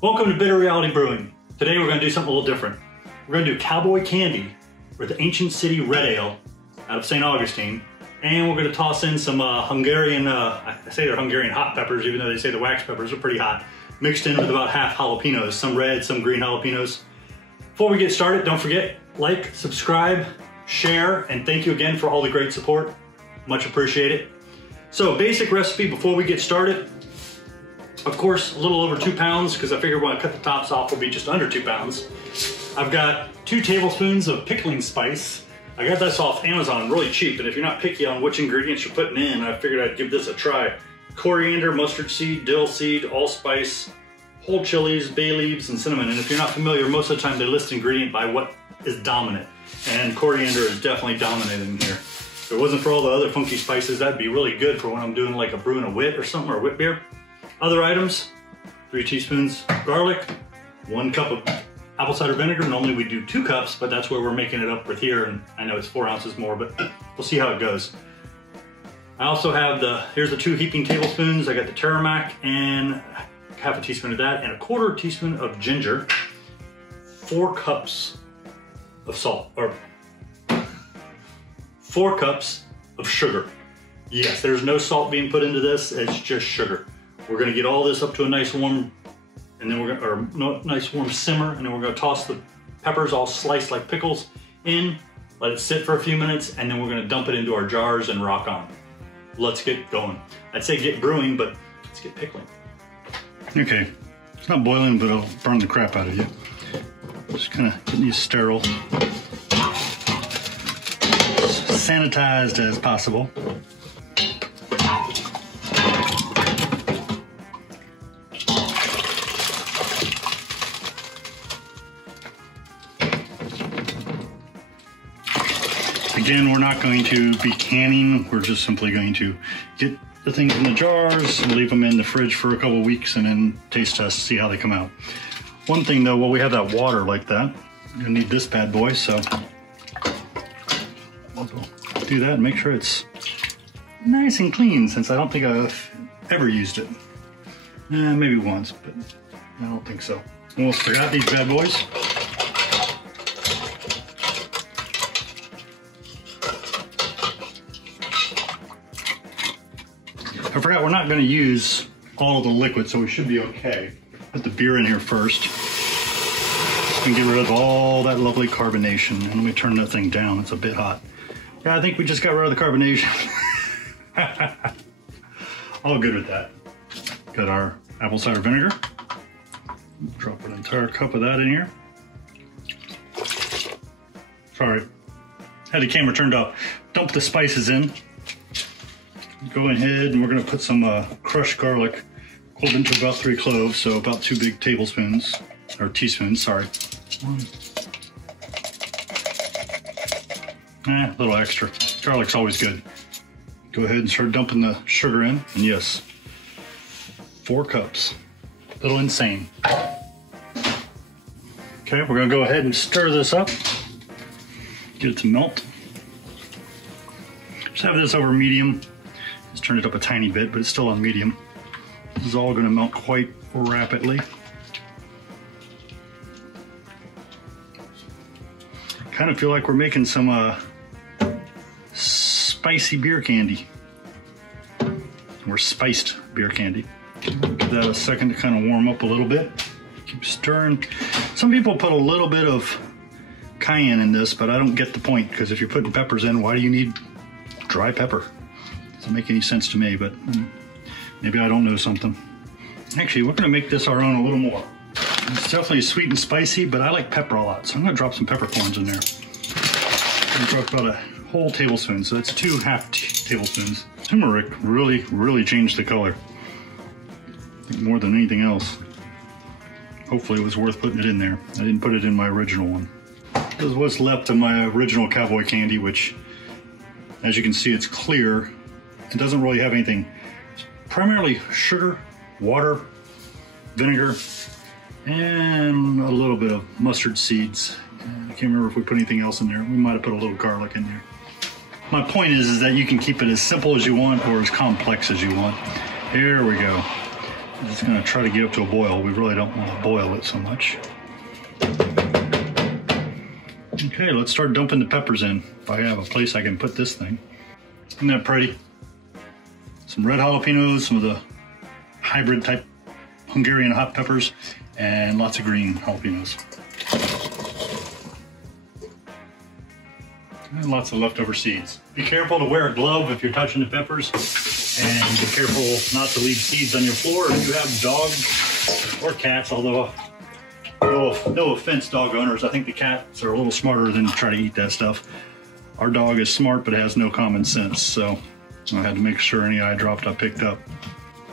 Welcome to Bitter Reality Brewing. Today we're going to do something a little different. We're going to do Cowboy Candy with the Ancient City Red Ale out of St. Augustine. And we're going to toss in some Hungarian, I say they're Hungarian hot peppers, even though they say the wax peppers are pretty hot, mixed in with about half jalapenos, some red, some green jalapenos. Before we get started, don't forget, like, subscribe, share, and thank you again for all the great support. Much appreciated. So basic recipe before we get started. Of course, a little over 2 pounds, because I figured when I cut the tops off, will be just under 2 pounds. I've got 2 tablespoons of pickling spice. I got this off Amazon, really cheap, and if you're not picky on which ingredients you're putting in, I figured I'd give this a try. Coriander, mustard seed, dill seed, allspice, whole chilies, bay leaves, and cinnamon. And if you're not familiar, most of the time they list ingredient by what is dominant, and coriander is definitely dominating here. If it wasn't for all the other funky spices, that'd be really good for when I'm doing like a brewing a wit or something, or a wit beer. Other items, 3 teaspoons garlic, 1 cup of apple cider vinegar. Normally we do 2 cups, but that's where we're making it up with here, and I know it's 4 ounces more, but we'll see how it goes. I also have here's the 2 heaping tablespoons. I got the turmeric and half a teaspoon of that, and a 1/4 teaspoon of ginger, 4 cups of salt, or 4 cups of sugar. Yes, there's no salt being put into this, it's just sugar. We're gonna get all this up to a nice warm, and then nice warm simmer, and then we're gonna toss the peppers all sliced like pickles in, let it sit for a few minutes, and then we're gonna dump it into our jars and rock on. Let's get going. I'd say get brewing, but let's get pickling. Okay, it's not boiling, but it'll burn the crap out of you. Just kind of getting these sterile, sanitized as possible. Again, we're not going to be canning. We're just simply going to get the things in the jars and leave them in the fridge for a couple of weeks and then taste test, see how they come out. One thing though, while we have that water like that, you're gonna need this bad boy, so we'll do that and make sure it's nice and clean, since I don't think I've ever used it. Maybe once, but I don't think so. Almost forgot these bad boys. I forgot we're not going to use all of the liquid, so we should be okay. Put the beer in here first. And get rid of all that lovely carbonation. And let me turn that thing down, it's a bit hot. Yeah, I think we just got rid of the carbonation. All good with that. Got our apple cider vinegar. Drop an entire cup of that in here. Sorry, had the camera turned off. Dump the spices in. Go ahead and we're going to put some crushed garlic, equivalent to about 3 cloves, so about 2 big tablespoons, or teaspoons, sorry. A little extra. Garlic's always good. Go ahead and start dumping the sugar in, and yes, 4 cups. A little insane. Okay, we're going to go ahead and stir this up, get it to melt. Just have this over medium. Just turn it up a tiny bit, but it's still on medium. This is all going to melt quite rapidly. Kind of feel like we're making some spicy beer candy, or spiced beer candy. Give that a second to kind of warm up a little bit. Keep stirring. Some people put a little bit of cayenne in this, but I don't get the point, because if you're putting peppers in, why do you need dry pepper? Doesn't make any sense to me, but maybe I don't know something. Actually, we're gonna make this our own a little more. It's definitely sweet and spicy, but I like pepper a lot, so I'm gonna drop some peppercorns in there. I'm gonna drop about a whole tablespoon, so that's 2 half tablespoons. Turmeric really changed the color. I think more than anything else. Hopefully it was worth putting it in there. I didn't put it in my original one. This is what's left of my original Cowboy Candy, which, as you can see, it's clear. It doesn't really have anything. It's primarily sugar, water, vinegar, and a little bit of mustard seeds. I can't remember if we put anything else in there. We might have put a little garlic in there. My point is that you can keep it as simple as you want or as complex as you want. Here we go. I'm just gonna try to get up to a boil. We really don't want to boil it so much. Okay, let's start dumping the peppers in. If I have a place I can put this thing. Isn't that pretty? Some red jalapenos, some of the hybrid type Hungarian hot peppers, and lots of green jalapenos. And lots of leftover seeds. Be careful to wear a glove if you're touching the peppers, and be careful not to leave seeds on your floor if you have dogs or cats, although no offense, dog owners, I think the cats are a little smarter than to try to eat that stuff. Our dog is smart but has no common sense, so I had to make sure any I dropped I picked up.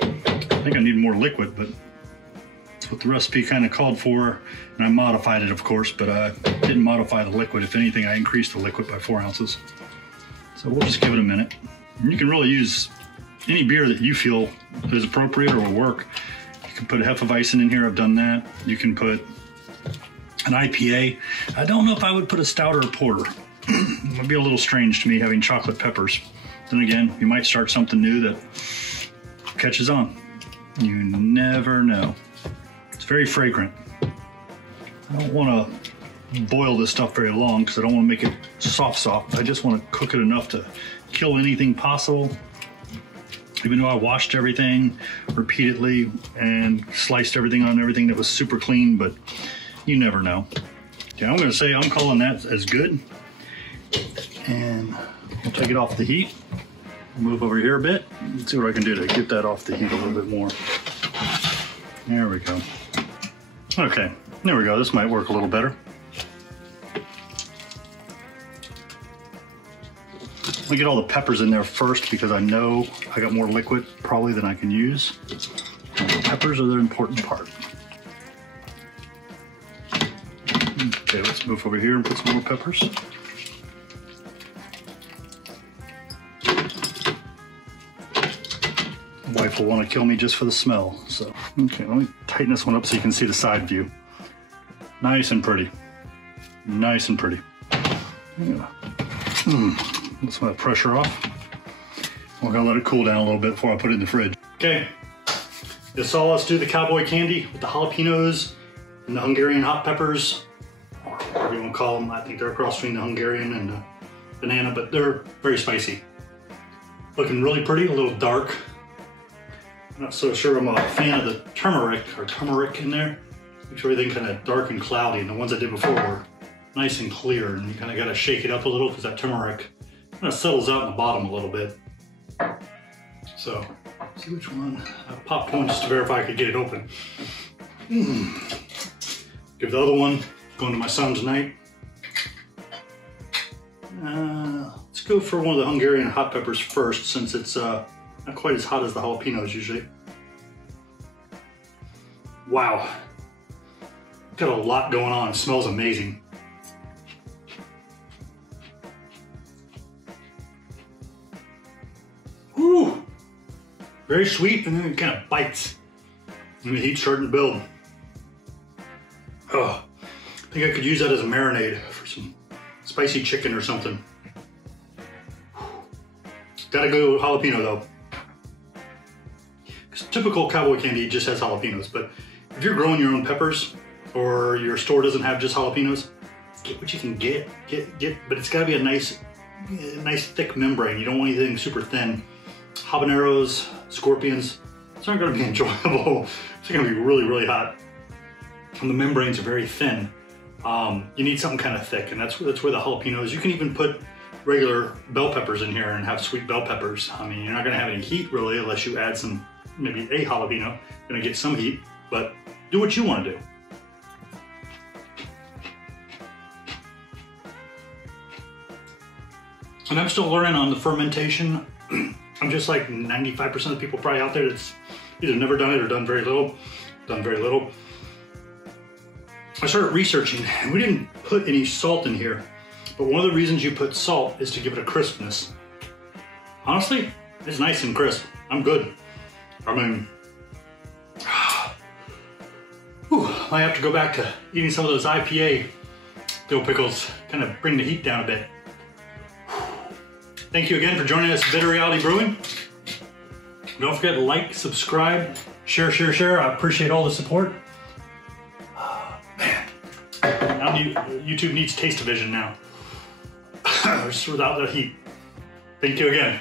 I think I need more liquid, but that's what the recipe kind of called for, and I modified it, of course, but I didn't modify the liquid. If anything, I increased the liquid by 4 ounces. So we'll just give it a minute. And you can really use any beer that you feel is appropriate or will work. You can put Hefeweizen in here, I've done that. You can put an IPA. I don't know if I would put a stout or a porter. It would be a little strange to me having chocolate peppers. Then again, you might start something new that catches on. You never know. It's very fragrant. I don't want to boil this stuff very long because I don't want to make it soft. I just want to cook it enough to kill anything possible. Even though I washed everything repeatedly and sliced everything on everything that was super clean, but you never know. Okay, I'm going to say I'm calling that as good. And we'll take it off the heat. Move over here a bit. Let's see what I can do to get that off the heat a little bit more. There we go. Okay, there we go. This might work a little better. Let me get all the peppers in there first because I know I got more liquid probably than I can use. The peppers are the important part. Okay, let's move over here and put some more peppers. Wife will want to kill me just for the smell. So, okay, let me tighten this one up so you can see the side view. Nice and pretty. Nice and pretty. Yeah. Let's let pressure off. We're gonna let it cool down a little bit before I put it in the fridge. Okay, this saw us do the Cowboy Candy with the jalapenos and the Hungarian hot peppers, or whatever you want to call them. I think they're a cross between the Hungarian and the banana, but they're very spicy. Looking really pretty, a little dark. I'm not so sure I'm a fan of the turmeric in there. Makes everything kind of dark and cloudy, and the ones I did before were nice and clear, and you kind of got to shake it up a little because that turmeric kind of settles out in the bottom a little bit. So, let's see which one. I popped one just to verify I could get it open. Give the other one going to my son tonight. Let's go for one of the Hungarian hot peppers first, since it's not quite as hot as the jalapenos usually. Wow. Got a lot going on. It smells amazing. Woo! Very sweet, and then it kind of bites. And the heat's starting to build. Oh, I think I could use that as a marinade for some spicy chicken or something. Gotta go with jalapeno though. Because typical Cowboy Candy just has jalapenos, but if you're growing your own peppers or your store doesn't have just jalapenos, get what you can get, but it's gotta be a nice thick membrane. You don't want anything super thin. Habaneros, scorpions, it's not gonna be enjoyable. It's gonna be really, really hot. And the membranes are very thin. You need something kind of thick, and that's where the jalapenos. You can even put regular bell peppers in here and have sweet bell peppers. I mean, you're not gonna have any heat really unless you add some, maybe a jalapeno. You're gonna get some heat, but do what you wanna do. And I'm still learning on the fermentation. I'm just like 95% of people probably out there that's either never done it or done very little. I started researching, and we didn't put any salt in here, but one of the reasons you put salt is to give it a crispness. Honestly, it's nice and crisp. I'm good. I mean, I have to go back to eating some of those IPA dill pickles, kind of bring the heat down a bit. Thank you again for joining us at Bitter Reality Brewing. Don't forget to like, subscribe, Share, share, share. I appreciate all the support. Man, now YouTube needs taste vision now. Just without the heat. Thank you again.